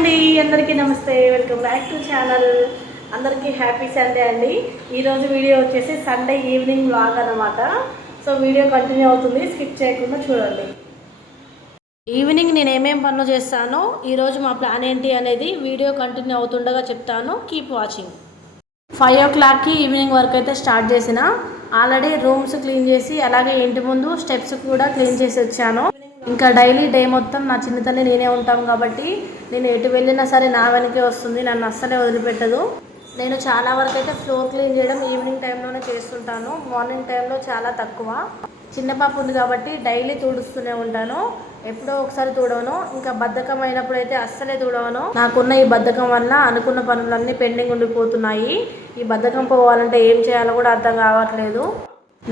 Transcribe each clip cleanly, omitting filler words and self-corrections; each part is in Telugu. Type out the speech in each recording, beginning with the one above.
అండి, అందరికీ నమస్తే. Welcome back to channel. అందరికీ హ్యాపీ సండే అండి. ఈరోజు వీడియో వచ్చేసి సండే ఈవినింగ్ వ్లాగ్ అనమాట. సో వీడియో కంటిన్యూ అవుతుంది, స్కిప్ చేయకుండా చూడండి. ఈవినింగ్ నేను ఏమేమి పనులు చేస్తానో, ఈరోజు మా ప్లాన్ ఏంటి అనేది వీడియో కంటిన్యూ అవుతుండగా చెప్తాను. Keep watching. 5 o'clockకి ఈవినింగ్ వర్క్ అయితే స్టార్ట్ చేసిన. ఆల్రెడీ రూమ్స్ క్లీన్ చేసి అలాగే ఇంటి ముందు స్టెప్స్ కూడా క్లీన్ చేసి వచ్చాను. ఇంకా డైలీ డే మొత్తం నా చిన్నతల్లి నేనే ఉంటాం కాబట్టి నేను ఎటు వెళ్ళినా సరే నా వెనకే వస్తుంది, నన్ను అస్సలే వదిలిపెట్టదు. నేను చాలా వరకు అయితే ఫ్లోర్ క్లీన్ చేయడం ఈవినింగ్ టైంలోనే చేస్తుంటాను. మార్నింగ్ టైంలో చాలా తక్కువ. చిన్న పాప ఉంది కాబట్టి డైలీ తుడుస్తూనే ఉంటాను. ఎప్పుడో ఒకసారి తుడవను. ఇంకా బద్ధకం అయినప్పుడు అయితే అస్సలే తుడవను. నాకున్న ఈ బద్ధకం వల్ల అనుకున్న పనులన్నీ పెండింగ్ ఉండిపోతున్నాయి. ఈ బద్ధకం పోవాలంటే ఏం చేయాలో కూడా అర్థం కావట్లేదు.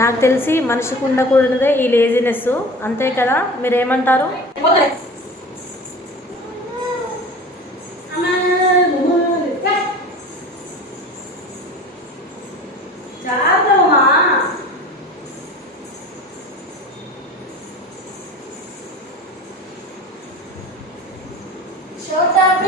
నాకు తెలిసి మనిషికి ఉండకూడదే ఈ లేజినెస్, అంతే కదా? మీరేమంటారు?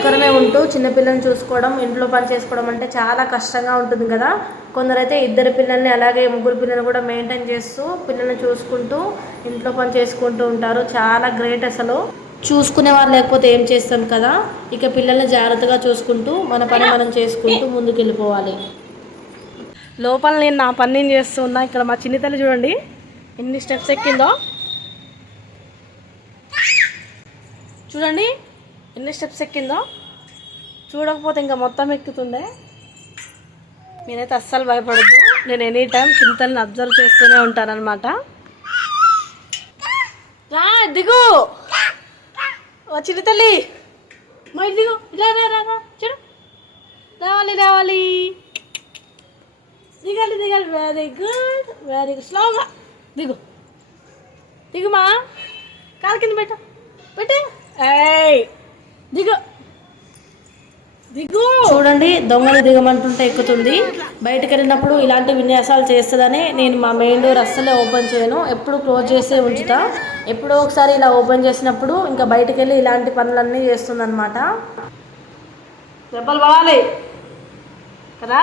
ఒక్కరమే ఉంటూ చిన్నపిల్లల్ని చూసుకోవడం, ఇంట్లో పని చేసుకోవడం అంటే చాలా కష్టంగా ఉంటుంది కదా. కొందరైతే ఇద్దరు పిల్లల్ని అలాగే ముగ్గురు పిల్లల్ని కూడా మెయింటైన్ చేస్తూ పిల్లల్ని చూసుకుంటూ ఇంట్లో పని చేసుకుంటూ ఉంటారు. చాలా గ్రేట్ అసలు. చూసుకునే వారు లేకపోతే ఏం చేస్తాం కదా. ఇక పిల్లల్ని జాగ్రత్తగా చూసుకుంటూ మన పని మనం చేసుకుంటూ ముందుకు వెళ్ళిపోవాలి. లోపల నేను నా పని నేను చేస్తూ ఉన్నా. ఇక్కడ మా చిన్న తల్లి చూడండి ఎన్ని స్టెప్స్ ఎక్కిందో. చూడండి ఎన్ని స్టెప్స్ ఎక్కిందో. చూడకపోతే ఇంకా మొత్తం ఎక్కుతుండే. నేనైతే అస్సలు భయపడద్దు. నేను ఎనీ టైం చింతల్ని అబ్జర్వ్ చేస్తూనే ఉంటానన్నమాట. రా దిగు చిన్న తల్లి, మా దిగు. ఇలా రా చూడు, రావాలి రావాలి, దిగాలి దిగాలి. Very good very good. స్లోగా దిగు దిగుమా. కాలు కింద పెట్ట పెట్టే. ఏయ్ దిగు దిగు. చూడండి దొంగలు దిగమంటుంటే ఎక్కుతుంది. బయటకు వెళ్ళినప్పుడు ఇలాంటి విన్యాసాలు చేస్తుందని నేను మా మెయిన్ డోర్ అస్సలే ఓపెన్ చేయను. ఎప్పుడు క్లోజ్ చేసే ఉంచుతా. ఎప్పుడో ఒకసారి ఇలా ఓపెన్ చేసినప్పుడు ఇంకా బయటకు వెళ్ళి ఇలాంటి పనులన్నీ చేస్తుంది అనమాట. దెబ్బలు పడాలి కదా.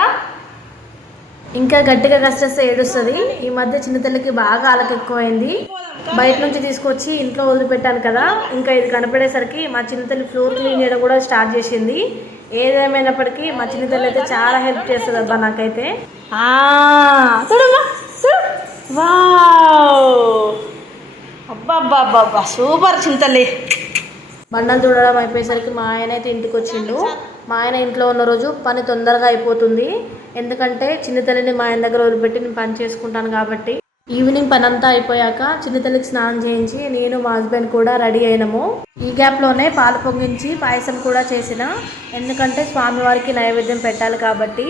ఇంకా గట్టిగా కష్టేస్తే ఏడుస్తుంది. ఈ మధ్య చిన్నతల్లికి బాగా అలక ఎక్కువైంది. బయట నుంచి తీసుకొచ్చి ఇంట్లో వదిలిపెట్టాను కదా. ఇంకా ఇది కనపడేసరికి మా చిన్నతల్లి ఫ్లోర్ క్లీన్ చేయడం కూడా స్టార్ట్ చేసింది. ఏదేమైనప్పటికీ మా చిన్నతల్లి అయితే చాలా హెల్ప్ చేస్తుంది అబ్బా నాకైతే. అబ్బా అబ్బా అబ్బా అబ్బా సూపర్ చిన్నతల్లి. బండలు చూడడం అయిపోయేసరికి మా ఆయన అయితే ఇంటికి వచ్చిండు. మా ఆయన ఇంట్లో ఉన్న రోజు పని తొందరగా అయిపోతుంది. ఎందుకంటే చిన్నతల్లిని మా ఆయన దగ్గర వదిలిపెట్టి నేను పని చేసుకుంటాను కాబట్టి. ఈవినింగ్ పని అంతా అయిపోయాక చిన్నతల్లికి స్నానం చేయించి నేను మా హస్బెండ్ కూడా రెడీ అయినాము. ఈ గ్యాప్లోనే పాలు పొంగించి పాయసం కూడా చేసిన. ఎందుకంటే స్వామివారికి నైవేద్యం పెట్టాలి కాబట్టి.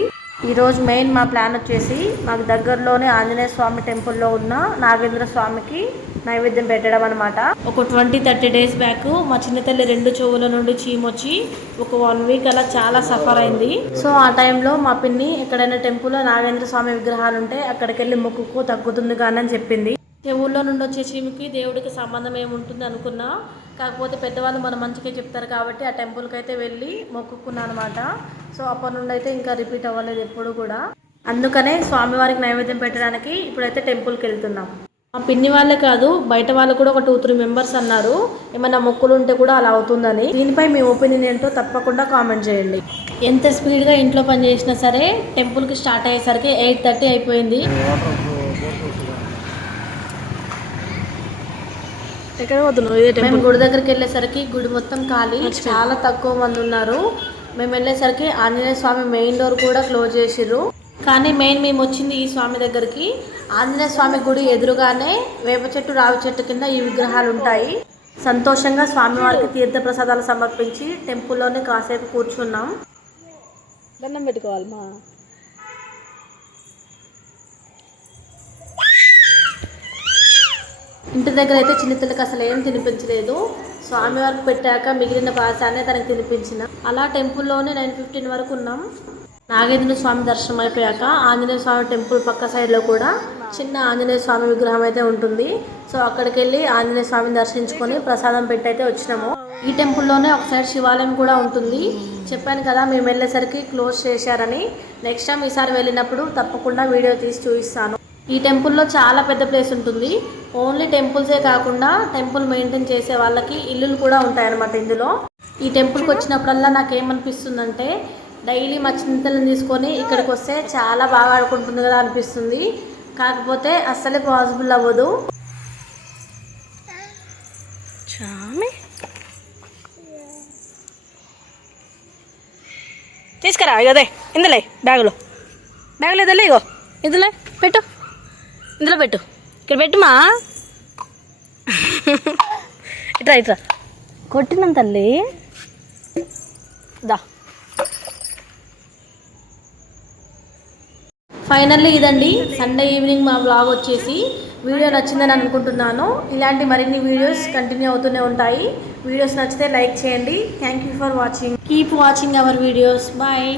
ఈరోజు మెయిన్ మా ప్లాన్ వచ్చేసి మాకు దగ్గరలోనే ఆంజనేయ స్వామి టెంపుల్లో ఉన్న నాగేంద్ర స్వామికి నైవేద్యం పెట్టడం అనమాట. ఒక 20-30 days బ్యాక్ మా చిన్నతల్లి 2 చెవుల నుండి చీమొచ్చి ఒక 1 week అలా చాలా సఫర్ అయింది. సో ఆ టైంలో మా పిన్ని ఎక్కడైనా టెంపుల్లో నాగేంద్ర స్వామి విగ్రహాలు ఉంటే అక్కడికి వెళ్ళి మొక్కుకు తగ్గుతుంది కానీ అని చెప్పింది. చెవుల్లో నుండి వచ్చే చీమకి దేవుడికి సంబంధం ఏముంటుంది అనుకున్నా. కాకపోతే పెద్దవాళ్ళు మన మంచిగా చెప్తారు కాబట్టి ఆ టెంపుల్కి అయితే వెళ్ళి మొక్కుకున్నాను అనమాట. సో అప్పటి నుండి అయితే ఇంకా రిపీట్ అవ్వలేదు ఎప్పుడు కూడా. అందుకనే స్వామివారికి నైవేద్యం పెట్టడానికి ఇప్పుడైతే టెంపుల్కి వెళ్తున్నాం. మా పిన్ని వాళ్ళే కాదు బయట వాళ్ళు కూడా ఒక 2-3 members అన్నారు ఏమైనా మొక్కులు ఉంటే కూడా అలా అవుతుందని. దీనిపై మీ ఒపీనియన్ ఏంటో తప్పకుండా కామెంట్ చేయండి. ఎంత స్పీడ్గా ఇంట్లో పని చేసినా సరే టెంపుల్కి స్టార్ట్ అయ్యేసరికి 8:30 అయిపోయింది. ఎక్కడ పోతున్నావు? మేము గుడి దగ్గరికి వెళ్ళేసరికి గుడి మొత్తం ఖాళీ, చాలా తక్కువ మంది ఉన్నారు. మేము వెళ్ళేసరికి ఆంజనేయ స్వామి మెయిన్ డోర్ కూడా క్లోజ్ చేసిర్రు. కానీ మేము వచ్చింది ఈ స్వామి దగ్గరికి. ఆంజనేయ స్వామి గుడి ఎదురుగానే వేప చెట్టు రావి చెట్టు కింద ఈ విగ్రహాలు ఉంటాయి. సంతోషంగా స్వామివారికి తీర్థ ప్రసాదాలు సమర్పించి టెంపుల్లోనే కాసేపు కూర్చున్నాం. దండం పెట్టుకోవాలి మా. ఇంటి దగ్గర అయితే చిన్నతల్లికి అసలు ఏం తినిపించలేదు. స్వామివారికి పెట్టాక మిగిలిన పాయసాన్ని తనకి తినిపించిన. అలా టెంపుల్లోనే 9:15 వరకు ఉన్నాం. నాగేంద్ర స్వామి దర్శనం అయిపోయాక ఆంజనేయ స్వామి టెంపుల్ పక్క సైడ్లో కూడా చిన్న ఆంజనేయ స్వామి విగ్రహం అయితే ఉంటుంది. సో అక్కడికి వెళ్ళి ఆంజనేయ స్వామిని దర్శించుకొని ప్రసాదం పెట్టి అయితే వచ్చినాము. ఈ టెంపుల్లోనే ఒక సైడ్ శివాలయం కూడా ఉంటుంది. చెప్పాను కదా మేము వెళ్ళేసరికి క్లోజ్ చేశారని. నెక్స్ట్ టైం ఈసారి వెళ్ళినప్పుడు తప్పకుండా వీడియో తీసి చూపిస్తాను. ఈ టెంపుల్లో చాలా పెద్ద ప్లేస్ ఉంటుంది. ఓన్లీ టెంపుల్సే కాకుండా టెంపుల్ మెయింటైన్ చేసే వాళ్ళకి ఇల్లులు కూడా ఉంటాయన్నమాట ఇందులో. ఈ టెంపుల్కి వచ్చినప్పుడల్లా నాకేమనిపిస్తుందంటే డైలీ మా చింతలను తీసుకొని ఇక్కడికి వస్తే చాలా బాగా ఆడుకుంటుంది కదా అనిపిస్తుంది. కాకపోతే అస్సలే పాసిబుల్ అవ్వదు. తీసుకురా ఇగోదే ఇందులో బ్యాగులో ఇదలే ఇగో ఇందులో పెట్టు, ఇందులో పెట్టు, ఇక్కడ పెట్టుమా. ఇట్రా కొట్టినాం తల్లి దా. ఫైనల్లీ ఇదండి సండే ఈవినింగ్ మా వ్లాగ్ వచ్చేసి. వీడియో నచ్చిందని అనుకుంటున్నాను. ఇలాంటి మరిన్ని వీడియోస్ కంటిన్యూ అవుతూనే ఉంటాయి. వీడియోస్ నచ్చితే లైక్ చేయండి. Thank you for watching. Keep watching our videos. Bye.